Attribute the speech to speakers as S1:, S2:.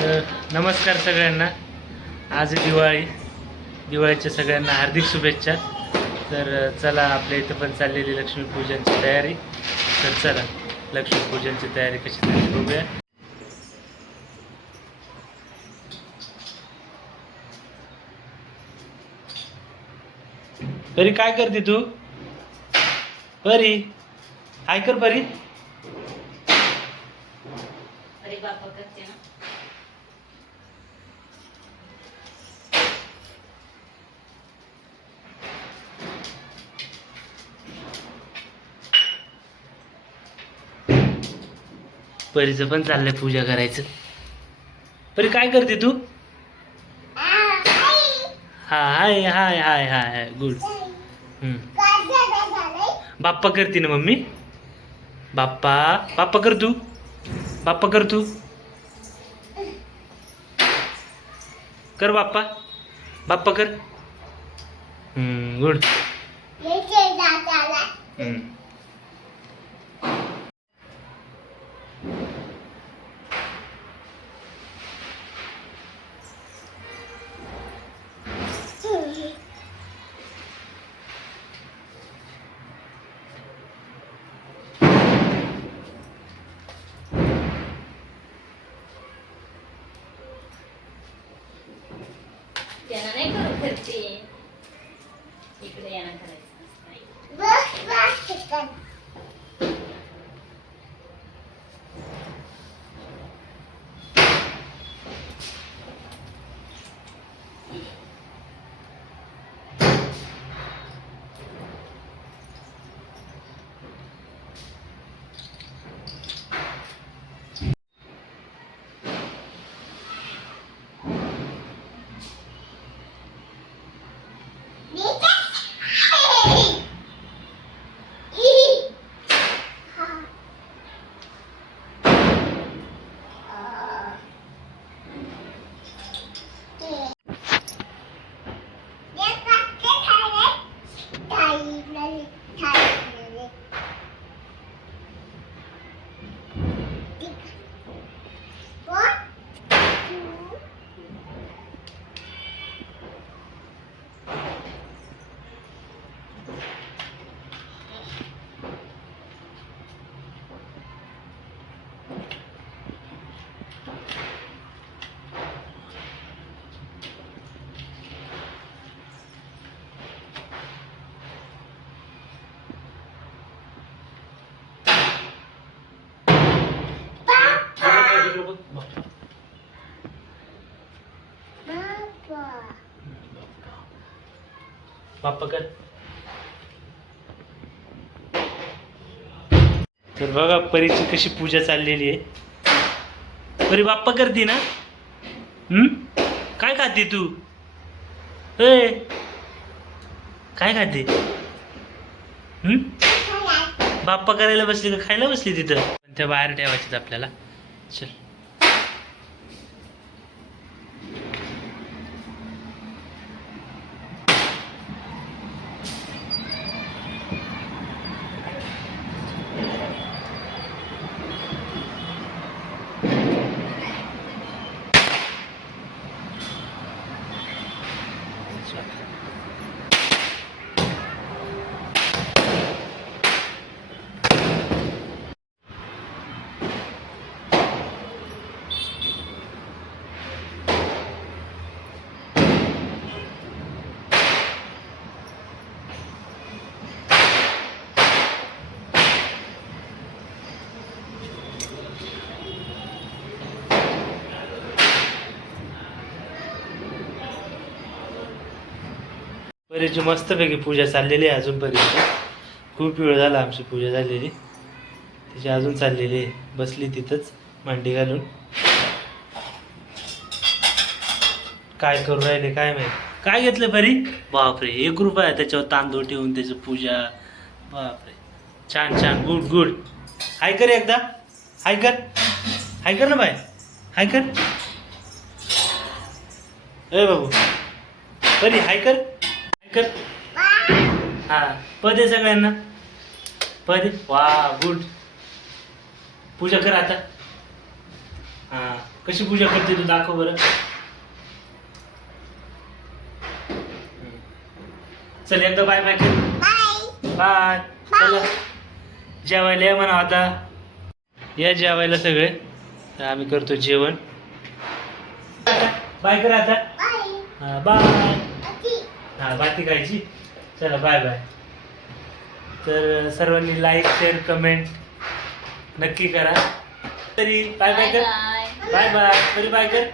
S1: तर नमस्कार सगळ्यांना. आज दिवाळी. दिवाळीच्या सगळ्यांना हार्दिक शुभेच्छा. तर चला आपल्या इथं पण चाललेली लक्ष्मीपूजनची तयारी. तर चला लक्ष्मीपूजनची तयारी कशी झाली बघूया. परी काय करते तू? परी काय कर परी.
S2: अरे बापा करते ना
S1: परीचं पण चाललंय पूजा करायचं. परी काय करते तू? हा हाय हाय हाय हाय हाय गुड. बाप्पा करते ना मम्मी? बाप्पा बाप्पा कर तू. बाप्पा कर तू. कर बाप्पा. बाप्पा कर. गुड.
S2: त्यांना नाही करू करते इकडे यांना करायचं
S1: बाप्पा. कर तर बघा परीची कशी पूजा चाललेली आहे. परी बाप्पा करते ना? हम्म? काय खाते तू? ए काय खाते? हम्म? बाप्पा करायला बसली का? खायला बसली तिथं? पण त्या बाहेर ठेवायच्यात आपल्याला. चल. আচ্ছা परीची मस्तपैकी पूजा चाललेली आहे अजूनपर्यंत. खूप वेळ झाला आमची पूजा झालेली. तिची अजून चाललेली आहे. बसली तिथंच मांडी घालून. काय करू राहिले काय माहिती? काय घेतलं परी? बापरे एक रुपया आहे त्याच्यावर तांदूळ ठेवून त्याची पूजा. बापरे. छान छान. Good good. हाय कर एकदा. हाय कर हाय कर ना बाय हाय कर ए बाबू. परी हाय कर कर. हा पद आहे सगळ्यांना. पद? वा गुड पूजा कर आता. हा कशी पूजा करते तू? दाखव बरं. चल एकदा बाय बाय कर. बाय चला. जेवायला या म्हणा आता. या जेवायला सगळे. तर आम्ही करतो जेवण. बाय कर आता. बाय हा बाती खायची चला बाय बाय तर सर्वांनी लाईक शेअर कमेंट नक्की करा. तरी बाय बाय कर.
S2: बाय
S1: बाय बाय तरी बाय कर.